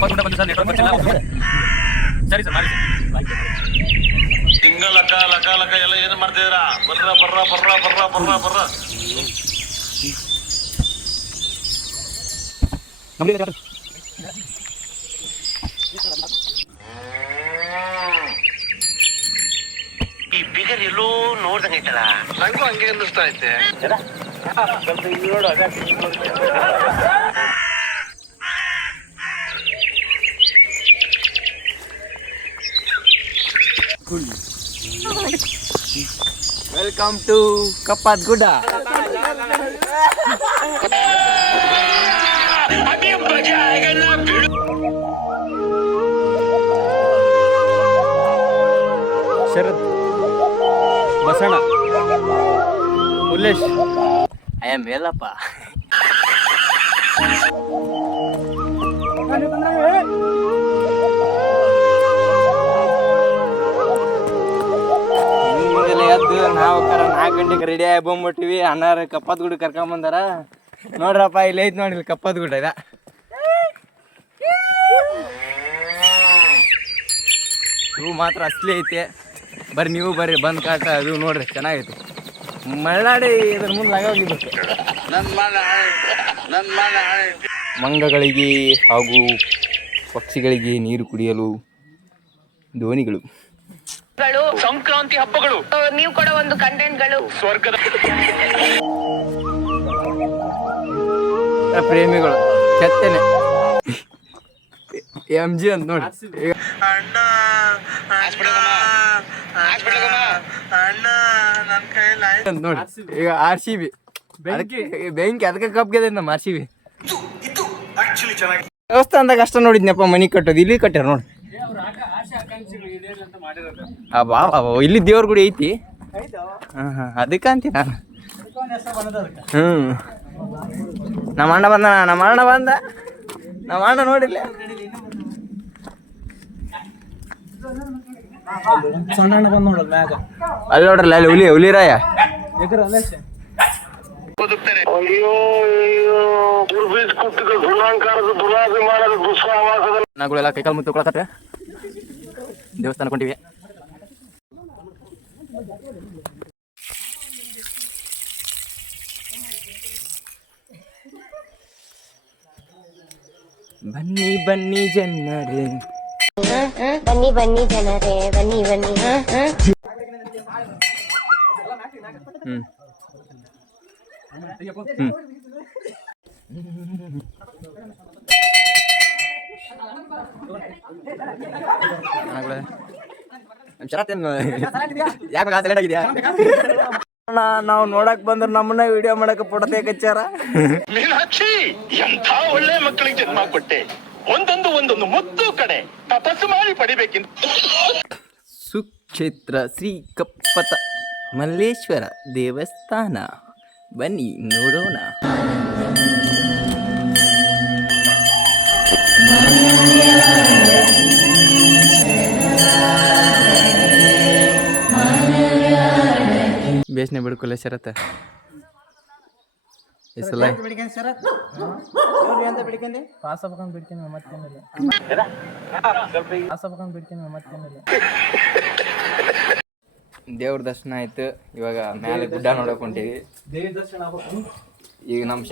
ಕಪ್ಪಗುಡ್ಡ ಬಂದು sir network ಬರ್ತಿಲ್ಲ. ಸರಿ ಸರ್ ಮಾಡಿ ಹಿಂಗ ಲಕ ಲಕ ಲಕ ಎಲ್ಲ ಏನು ಮಾಡ್ತಿದ್ದೀರಾ? ಬರ್ರ ಬರ್ರ ಬರ್ರ ಬರ್ರ ಬರ್ರ ಬರ್ರ ಈ ಬಿಗರ್ ಎಲ್ಲೋ ನೋಡ್ದಂಗೈತಲ್ಲ, ನಂಗೂ ಹಂಗೆ ಅನ್ನಿಸ್ತಾ ಐತೆ. ವೆಲ್ಕಮ್ ಟು ಕಪ್ಪತ್ ಗುಡ್ಡ. ಶರತ್, ಬಸಣ್ಣ, ಉಲ್ಲೇಶ್, ಐ ಆಮ್ ವೇಲಪ್ಪ. ಎದ್ದು ನಾವು 4 ಗಂಟೆಗೆ ರೆಡಿ ಆಗಿ ಬಂದ್ಬಿಟ್ಟಿವಿ. ಅಣ್ಣಾರ ಕಪ್ಪತ್ ಗುಡ್ಡ ಕರ್ಕೊಂಬಂದಾರ. ನೋಡ್ರಪ್ಪ, ಇಲ್ಲಿ ಐತ್ ನೋಡಿ, ಇಲ್ಲಿ ಕಪ್ಪತ್ ಗುಡ್ಡ ಇದೆ. ಇವು ಮಾತ್ರ ಅಸಲಿ ಐತೆ. ಬರ್ರಿ ನೀವು ಬರ್ರಿ, ಬಂದ್ ಕಾಟ ಅದು ನೋಡ್ರಿ, ಚೆನ್ನಾಗೈತಿ. ಮಲೆನಾಡಿ ಇದ್ರ ಮುಂದೆ ಆಗೋಗಿಬೇಕು. ಮಂಗಗಳಿಗೆ ಹಾಗೂ ಪಕ್ಷಿಗಳಿಗೆ ನೀರು ಕುಡಿಯಲು ದೋಣಿಗಳು, ಸಂಕ್ರಾಂತಿ ಹಬ್ಬಗಳು, ನೀವು ಕೊಡೋ ಒಂದು ಕಂಟೆಂಟ್ಗಳು, ಸ್ವರ್ಗದ ಪ್ರೇಮಿಗಳು, ಕೆತ್ತನೆ MG ಅಂತ ನೋಡಿ. ನೋಡಿ ಈಗ RCB ಬೆಂಕಿ ಅದಕ್ಕೆ ಕಪ್ಗೆದ ನಮ್ಮ RCB ದೇವಸ್ಥಾನದಾಗ ಅಷ್ಟ ನೋಡಿದ್ನಪ್ಪ. ಮನಿ ಕಟ್ಟೋದು ಇಲ್ಲಿ ಕಟ್ಟ್ಯಾರ ನೋಡಿ. ಇಲ್ಲಿ ದೇವ್ರ ಗುಡಿ ಐತಿ. ಅದಕ್ಕೆ ಅಂತೀನಿ ನಾನು. ನಮ್ಮ ಅಣ್ಣ ಬಂದ ನಮ್ಮ ಅಣ್ಣ ನೋಡಿಲ್ಲ. ಅಲ್ಲಿ ನೋಡ್ರಲ್ಲ, ಅಲ್ಲಿ ಹುಲಿರಾಯ. ನಾಗಳೆಲ್ಲ ಕೈಕಾಲು ಮುತ್ತು ಕೊಳಕತ್ತೆ. ದೇವಸ್ಥಾನ ಕೊಂಡಿವಿ. ಬನ್ನಿ ಬನ್ನಿ ಜನರೇ, ಬನ್ನಿ ಬನ್ನಿ ಜನರೇ, ಬನ್ನಿ ಬನ್ನಿ. ನಾವು ನೋಡಕ್ ಬಂದ್ರ ನಮ್ಮನ್ನ ವಿಡಿಯೋ ಮಾಡಕ್ ಫೋಟೋ ತೆಗಚ್ಚಾರ. ಮೀನಾಕ್ಷಿ, ಎಂಥ ಒಳ್ಳೆ ಮಕ್ಕಳಿಗೆ ಜನ್ಮ ಕೊಟ್ಟೆ. ಒಂದೊಂದು ಮುದ್ದು ಕಡೆ ತಪಸ್ಸು ಮಾಡಿ ಪಡಿಬೇಕಿಂತ. ಸುಕ್ಷೇತ್ರ ಶ್ರೀ ಕಪ್ಪತ ಮಲ್ಲೇಶ್ವರ ದೇವಸ್ಥಾನ, ಬನ್ನಿ ನೋಡೋಣ. ಬೇಸ್ನೆ ಬಿಡ್ಕೊಲ್ಲ ಶರತ್. ದೇವ್ರ ದರ್ಶನ ಆಯ್ತು. ಇವಾಗ ಮ್ಯಾಲೆ ಗುಡ್ಡ ನೋಡಕ್ ಹೊಂಟೀವಿ. ಈಗ ನಮ್ಮ